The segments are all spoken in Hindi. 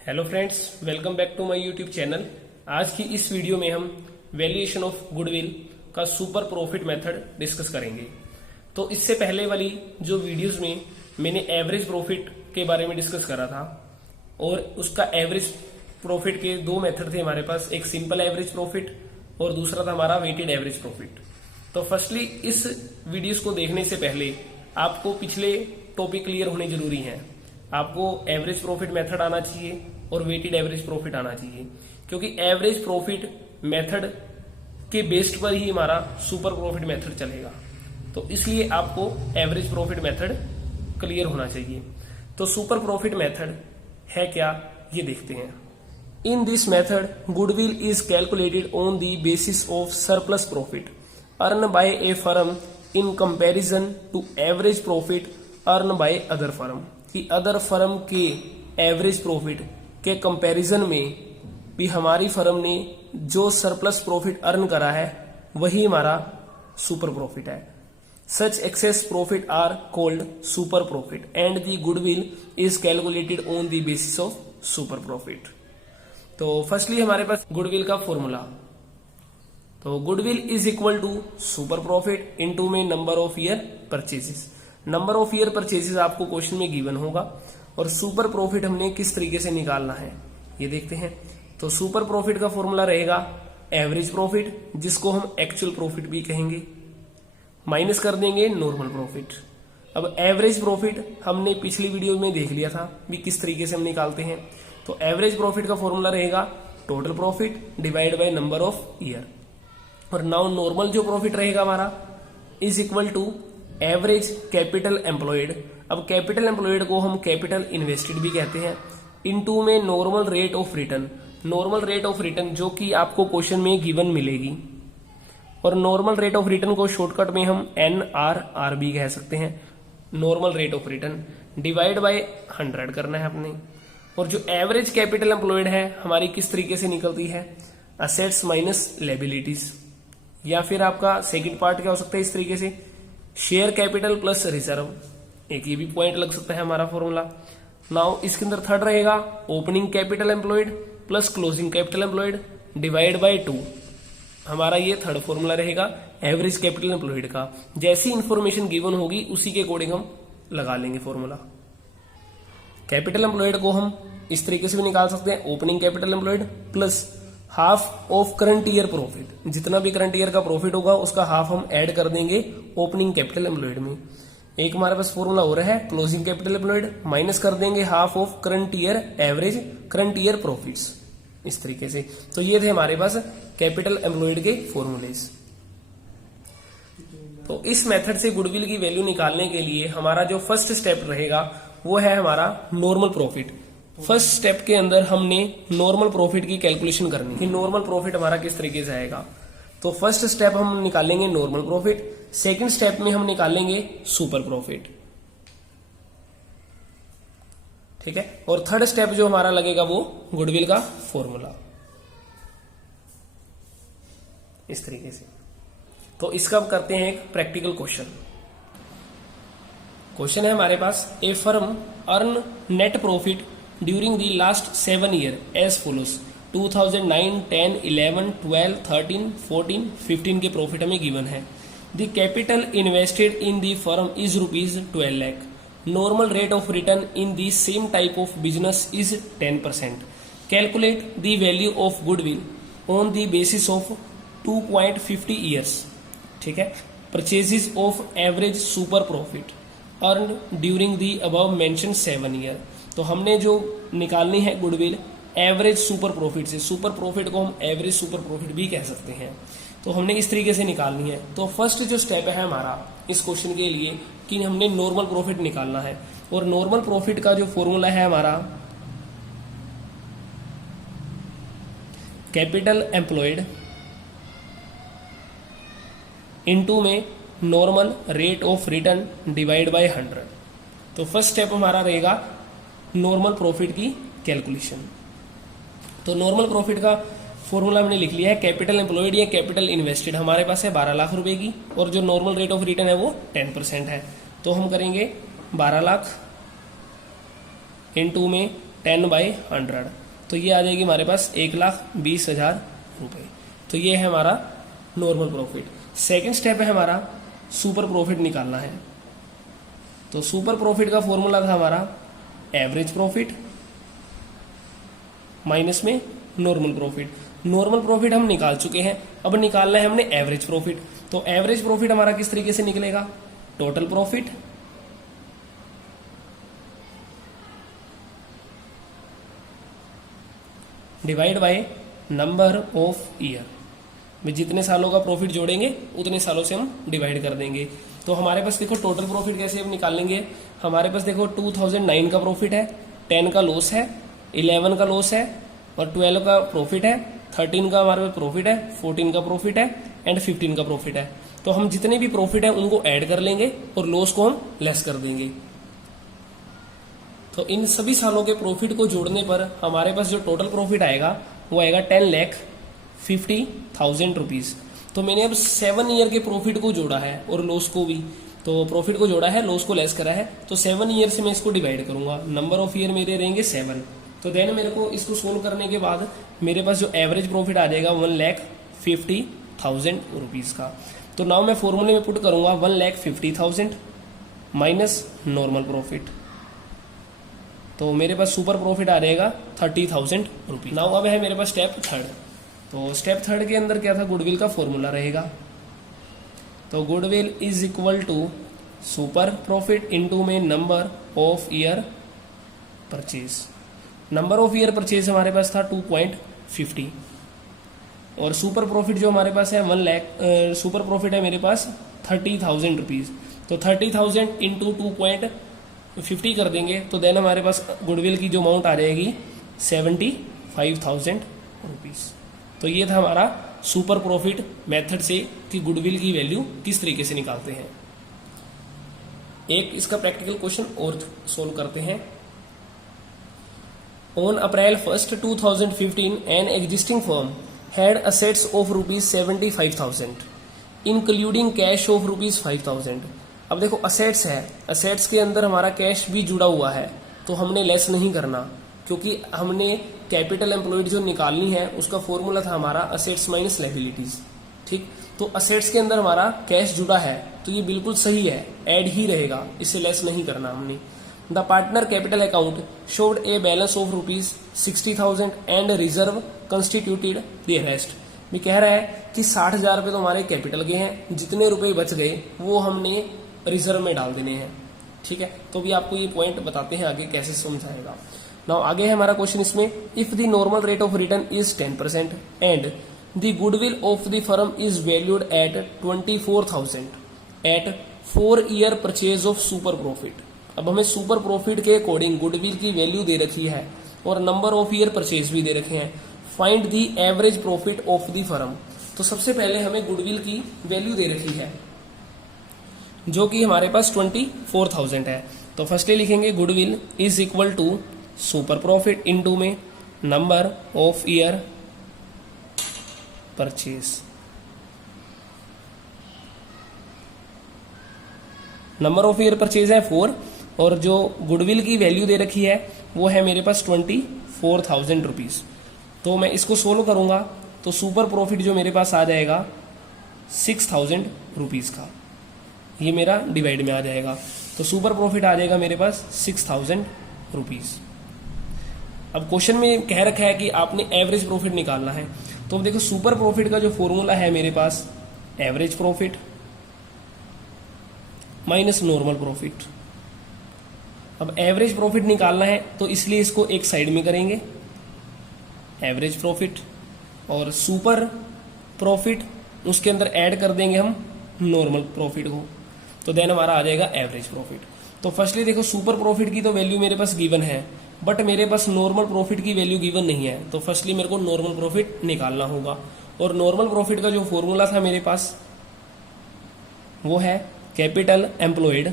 Hello friends, welcome back to my YouTube channel. आज की इस वीडियो में हम वैल्यूएशन ऑफ गुडविल का सुपर प्रॉफिट मेथड डिस्कस करेंगे। तो इससे पहले वाली जो वीडियोस में मैंने एवरेज प्रॉफिट के बारे में डिस्कस करा था और उसका एवरेज प्रॉफिट के दो मेथड थे हमारे पास, एक सिंपल एवरेज प्रॉफिट और दूसरा था हमारा वेटेड एवरेज प्रॉफिट। तो फर्स्टली इस वीडियोस को देखने से पहले आपको पिछले टॉपिक क्लियर होने जरूरी हैं। आपको एवरेज प्रॉफिट मेथड आना चाहिए और वेटेड एवरेज प्रॉफिट आना चाहिए, क्योंकि एवरेज प्रॉफिट मेथड के बेस्ड पर ही हमारा सुपर प्रॉफिट मेथड चलेगा। तो इसलिए आपको एवरेज प्रॉफिट मेथड क्लियर होना चाहिए। तो सुपर प्रॉफिट मेथड है क्या, ये देखते हैं। In this method goodwill is calculated on the basis of surplus profit earn by a firm in comparison to average profit earn by other firm. कि अदर फर्म के एवरेज प्रॉफिट के कंपैरिजन में भी हमारी फर्म ने जो सरप्लस प्रॉफिट अर्न करा है वही हमारा सुपर प्रॉफिट है। Such excess profit are called super profit and the goodwill is calculated on the basis of super profit. तो फर्स्टली हमारे पास गुडविल का फॉर्मूला, तो goodwill is equal to super profit into में number of year purchases. Number of year purchases आपको क्वेश्चन में गिवन होगा और सुपर प्रॉफिट हमने किस तरीके से निकालना है ये देखते हैं। तो सुपर प्रॉफिट का फॉर्मूला रहेगा एवरेज प्रॉफिट, जिसको हम एक्चुअल प्रॉफिट भी कहेंगे, माइनस कर देंगे नॉर्मल प्रॉफिट। अब एवरेज प्रॉफिट हमने पिछली वीडियो में देख लिया था भी किस तरीके से हम निकालते हैं। तो एवरेज प्रॉफिट का फॉर्मूला रहेगा total profit divide by number of year. और नाउ नॉर्मल जो प्रॉफिट रहेगा हमारा is equal to average capital employed. अब कैपिटल एम्प्लॉयड को हम कैपिटल इन्वेस्टेड भी कहते हैं, इनटू में normal rate of return. Normal rate of return जो कि आपको क्वेश्चन में गिवन मिलेगी, और नॉर्मल रेट ऑफ रिटर्न को शॉर्टकट में हम NRR भी कह सकते हैं, normal rate of return divide by 100 करना है अपने। और जो एवरेज कैपिटल एम्प्लॉयड है हमारी किस तरीके से निकलती है, असेट्स माइनस लायबिलिटीज, या फिर आपका सेकंड पार्ट क्या हो सकता है इस तरीके से, शेयर कैपिटल प्लस रिजर्व। एक ये भी पॉइंट लग सकता है हमारा फॉर्मूला। नाउ इसके अंदर थर्ड रहेगा opening capital employed plus closing capital employed divide by 2। हमारा ये थर्ड फॉर्मूला रहेगा एवरेज कैपिटल एम्प्लॉयड का। जैसी इंफॉर्मेशन गिवन होगी उसी के अकॉर्डिंग हम लगा लेंगे फॉर्मूला। कैपिटल एम्प्लॉयड को हम इस तरीके से भी निकाल सकते हैं, opening capital employed plus half of current year profit. जितना भी करंट ईयर का प्रॉफिट होगा उसका हाफ हम ऐड कर देंगे ओपनिंग कैपिटल एम्प्लॉयड में। एक हमारे पास फॉर्मूला हो रहा है क्लोजिंग कैपिटल एम्प्लॉयड, माइनस कर देंगे half of current year average current year profits, इस तरीके से। तो ये थे हमारे पास कैपिटल एम्प्लॉयड के फॉर्मूलेज। तो इस मेथड से गुडविल की वैल्यू निकालने के लिए हमारा जो फर्स्ट स्टेप रहेगा वो है हमारा नॉर्मल प्रॉफिट। फर्स्ट स्टेप के अंदर हमने नॉर्मल प्रॉफिट की कैलकुलेशन करनी कि नॉर्मल प्रॉफिट हमारा किस तरीके से आएगा। तो फर्स्ट स्टेप हम निकालेंगे नॉर्मल प्रॉफिट, सेकंड स्टेप में हम निकालेंगे सुपर प्रॉफिट, ठीक है। और थर्ड स्टेप जो हमारा लगेगा वो गुडविल का फॉर्मूला, इस तरीके से। तो इसका अब करते हैं एक प्रैक्टिकल क्वेश्चन। क्वेश्चन है हमारे पास, a firm earn net profit during the last 7 year as follows. 2009, 10, 11, 12, 13, 14, 15 के प्रॉफिट हमें गिवन है। The capital invested in the firm is ₹12 lakh. Normal rate of return in the same type of business is 10%। Calculate the value of goodwill on the basis of 2.50 years, ठीक है। Purchases of average super profit earn during the above mention 7 year. तो हमने जो निकालनी है गुडविल एवरेज सुपर प्रॉफिट से। सुपर प्रॉफिट को हम एवरेज सुपर प्रॉफिट भी कह सकते हैं। तो हमने इस तरीके से निकालनी है। तो फर्स्ट जो स्टेप है हमारा इस क्वेश्चन के लिए कि हमने नॉर्मल प्रॉफिट निकालना है, और नॉर्मल प्रॉफिट का जो फॉर्मूला है हमारा कैपिटल एम्प्लॉयड इनटू में normal rate of return divide by 100। तो फर्स्ट स्टेप हमारा रहेगा नॉर्मल प्रॉफिट की कैलकुलेशन। तो नॉर्मल प्रॉफिट का फॉर्मूला हमने लिख लिया है, कैपिटल एम्प्लॉयड या कैपिटल इन्वेस्टेड हमारे पास है 12 लाख रुपए की, और जो नॉर्मल रेट ऑफ रिटर्न है वो 10% है। तो हम करेंगे 12 लाख इनटू में 10/100, तो ये आ जाएगी हमारे पास 1,20,000 रुपये। तो ये है हमारा नॉर्मल प्रॉफिट। सेकंड स्टेप है हमारा सुपर प्रॉफिट निकालना है। तो सुपर प्रॉफिट का फॉर्मूला था हमारा एवरेज प्रॉफिट माइनस में नॉर्मल प्रॉफिट। नॉर्मल प्रॉफिट हम निकाल चुके हैं, अब निकालना है हमने एवरेज प्रॉफिट। तो एवरेज प्रॉफिट हमारा किस तरीके से निकलेगा, total profit divide by number of year. जितने सालों का प्रॉफिट जोड़ेंगे उतने सालों से हम डिवाइड कर देंगे। तो हमारे पास देखो टोटल प्रॉफिट कैसे हम निकालेंगे, हमारे पास देखो 2009 का प्रॉफिट है, 10 का लॉस है, 11 का लॉस है और 12 का प्रॉफिट है, 13 का हमारे पास प्रॉफिट है, 14 का प्रॉफिट है एंड 15 का प्रॉफिट है। तो हम जितने भी प्रॉफिट है उनको ऐड कर लेंगे और लॉस को हम लेस कर देंगे। तो इन सभी सालों के प्रॉफिट को जोड़ने पर हमारे पास जो टोटल प्रॉफिट आएगा वो आएगा 10,50,000 रुपीज। तो मैंने अब 7 ईयर के प्रॉफिट को जोड़ा है और लॉस को भी, तो प्रॉफिट को जोड़ा है, लॉस को लेस करा है। तो 7 ईयर से मैं इसको डिवाइड करूंगा, नंबर ऑफ ईयर मेरे रहेंगे 7। तो देन मेरे को इसको सोल्व करने के बाद मेरे पास जो एवरेज प्रॉफिट आ जाएगा 1,50,000 रुपीज का। तो नाउ मैं फॉर्मूले में पुट करूंगा 1,50,000 माइनस नॉर्मल प्रॉफिट, तो मेरे पास सुपर प्रॉफिट आ जाएगा 30,000 रुपीज। नाउ अब है मेरे पास स्टेप थर्ड। तो स्टेप थर्ड के अंदर क्या था, गुडविल का फॉर्मूला रहेगा। तो goodwill is equal to super profit into में number of year purchase. Number of year purchase हमारे पास था 2.50 और सुपर प्रॉफिट जो हमारे पास है 1 लाख, सुपर प्रॉफिट है मेरे पास 30,000 रुपीज। तो 30,000 इंटू 2.50 कर देंगे तो देन हमारे पास गुडविल की जो अमाउंट आ जाएगी 75,000 रुपीज। तो ये था हमारा सुपर प्रॉफिट मेथड से कि गुडविल की वैल्यू किस तरीके से निकालते हैं। एक इसका प्रैक्टिकल क्वेश्चन और सोल्व करते हैं। On April 1, 2015 an existing firm had assets of ₹75,000 including cash of ₹5,000। अब देखो असेट्स है, असेट्स के अंदर हमारा कैश भी जुड़ा हुआ है तो हमने लेस नहीं करना, क्योंकि हमने कैपिटल एम्प्लॉयड जो निकालनी है उसका फॉर्मूला था हमारा असेट्स माइनस लायबिलिटीज। ठीक, तो असेट्स के अंदर हमारा कैश जुड़ा है तो ये बिल्कुल सही है, ऐड ही रहेगा, इससे लेस नहीं करना हमने। The partner capital account showed a balance of ₹60,000 and reserve constituted the rest. भी कह रहा है कि 60,000 रुपये तो हमारे कैपिटल के हैं, जितने रुपए बच गए वो हमने रिजर्व में डाल देने हैं। ठीक है, तो भी आपको ये पॉइंट बताते हैं आगे कैसे समझाएगा। नाउ आगे है हमारा क्वेश्चन इसमें, if the normal rate of return is 10% and the goodwill of the firm is valued at 24,000 at 4 year purchase of super profit. अब हमें सुपर प्रॉफिट के अकॉर्डिंग गुडविल की वैल्यू दे रखी है और नंबर ऑफ ईयर परचेज भी दे रखे हैं। Find the average profit of the firm. तो सबसे पहले हमें गुडविल की वैल्यू दे रखी है जो कि हमारे पास 24,000 है। तो फर्स्टली लिखेंगे goodwill is equal to super profit into में number of year purchase. Number of year purchase है 4 और जो गुडविल की वैल्यू दे रखी है वो है मेरे पास 24,000 रुपीज। तो मैं इसको सोल्व करूंगा तो सुपर प्रॉफिट जो मेरे पास आ जाएगा 6,000 रुपीज का, ये मेरा डिवाइड में आ जाएगा। तो सुपर प्रॉफिट आ जाएगा मेरे पास 6,000 रुपीज। अब क्वेश्चन में कह रखा है कि आपने एवरेज प्रॉफिट निकालना है। तो अब देखो सुपर प्रॉफिट का जो फॉर्मूला है मेरे पास average profit minus normal profit. अब एवरेज प्रॉफिट निकालना है तो इसलिए इसको एक साइड में करेंगे एवरेज प्रॉफिट, और सुपर प्रॉफिट उसके अंदर ऐड कर देंगे हम नॉर्मल प्रॉफिट को, तो देन हमारा आ जाएगा एवरेज प्रॉफिट। तो फर्स्टली देखो सुपर प्रॉफिट की तो वैल्यू मेरे पास गिवन है बट मेरे पास नॉर्मल प्रॉफिट की वैल्यू गिवन नहीं है। तो फर्स्टली मेरे को नॉर्मल प्रॉफिट निकालना होगा और नॉर्मल प्रॉफिट का जो फॉर्मूला था मेरे पास वो है कैपिटल एम्प्लॉयड।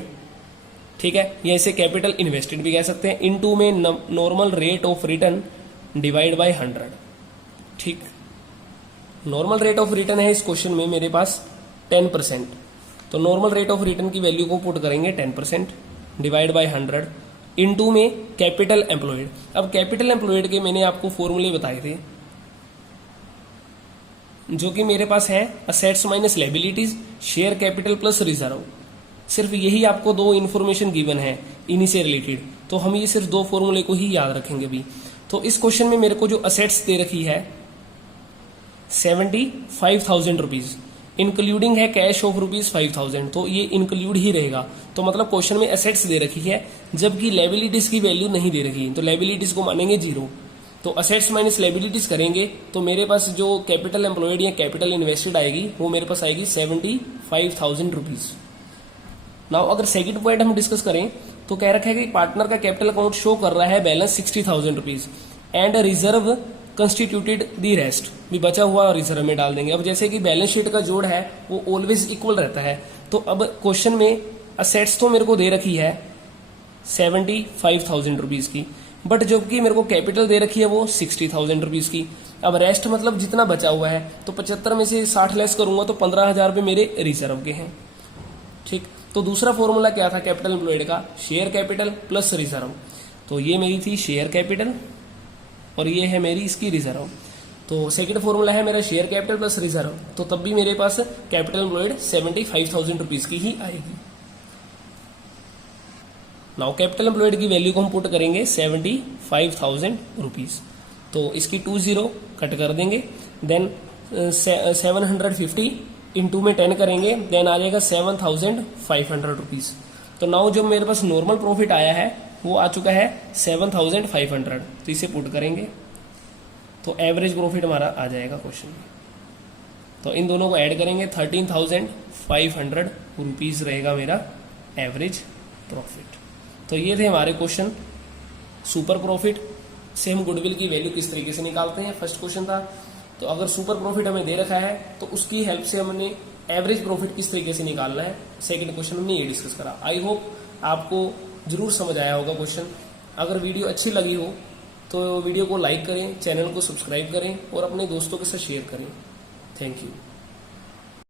ठीक है, या इसे कैपिटल इन्वेस्टेड भी कह सकते हैं, इनटू में normal rate of return divide by 100। ठीक, नॉर्मल रेट ऑफ रिटर्न है इस क्वेश्चन में मेरे पास 10%। तो नॉर्मल रेट ऑफ रिटर्न की वैल्यू को पुट करेंगे 10% डिवाइड बाय 100। इनटू में कैपिटल एम्प्लॉयड। अब कैपिटल एम्प्लॉयड के मैंने आपको फॉर्मूले बताए थे, जो कि मेरे पास है assets minus liabilities, share capital plus reserve. सिर्फ यही आपको दो इन्फॉर्मेशन गिवन है इन्हीं से रिलेटेड, तो हम ये सिर्फ दो फॉर्मूले को ही याद रखेंगे अभी। तो इस क्वेश्चन में मेरे को जो असेट्स दे रखी है 75,000 रुपीज, इंक्लूडिंग है कैश ऑफ रुपीज 5,000, तो ये इंक्लूड ही रहेगा। तो मतलब क्वेश्चन में एसेट्स दे रखी है जबकि लायबिलिटीज की वैल्यू नहीं दे रखी, तो लायबिलिटीज को मानेंगे जीरो। तो असेट्स माइनस लायबिलिटीज करेंगे तो मेरे पास जो कैपिटल एम्प्लॉयड या कैपिटल इन्वेस्टेड आएगी वो मेरे पास आएगी 75,000 रुपीज। नाउ अगर सेकंड पॉइंट हम डिस्कस करें तो कह रखा है कि पार्टनर का कैपिटल अकाउंट शो कर रहा है balance 60,000 rupees and reserve constituted the rest, भी बचा हुआ रिजर्व में डाल देंगे। अब जैसे कि बैलेंस शीट का जोड़ है वो ऑलवेज इक्वल रहता है, तो अब क्वेश्चन में असेट्स तो मेरे को दे रखी है 75,000 रुपीज की, बट जबकि मेरे को कैपिटल दे रखी है वो 60,000 रुपीज की। अब रेस्ट मतलब जितना बचा हुआ है, तो 75 में से 60 लेस करूंगा तो 15,000 रुपये मेरे रिजर्व के हैं। ठीक, तो दूसरा फॉर्मूला क्या था कैपिटल एम्प्लॉयड का, शेयर कैपिटल प्लस रिजर्व। तो ये मेरी थी शेयर कैपिटल और ये है मेरी इसकी रिजर्व। तो सेकंड फॉर्मूला है मेरा शेयर कैपिटल प्लस रिजर्व, तो तब भी मेरे पास कैपिटल एम्प्लॉयड 75,000 रुपीज की ही आएगी। नाउ कैपिटल एम्प्लॉयड की वैल्यू को हम पुट करेंगे 75,000 रुपीज, तो इसकी 20 कट कर देंगे, देन 750 इंटू में 10 करेंगे, देन आ जाएगा 7,500 रुपीज। तो नाउ जो मेरे पास नॉर्मल प्रॉफिट आया है वो आ चुका है 7,500, तो इसे पुट करेंगे तो एवरेज प्रॉफिट हमारा आ जाएगा क्वेश्चन में। तो इन दोनों को ऐड करेंगे 13,500 रुपीज रहेगा मेरा एवरेज प्रॉफिट। तो ये थे हमारे क्वेश्चन। सुपर प्रॉफिट से हम गुडविल की वैल्यू किस तरीके से निकालते हैं, फर्स्ट क्वेश्चन था। तो अगर सुपर प्रॉफिट हमें दे रखा है तो उसकी हेल्प से हमने एवरेज प्रॉफिट किस तरीके से निकालना है, सेकंड क्वेश्चन हमने ये डिस्कस करा। आई होप आपको जरूर समझ आया होगा क्वेश्चन। अगर वीडियो अच्छी लगी हो तो वीडियो को लाइक करें, चैनल को सब्सक्राइब करें और अपने दोस्तों के साथ शेयर करें। Thank you.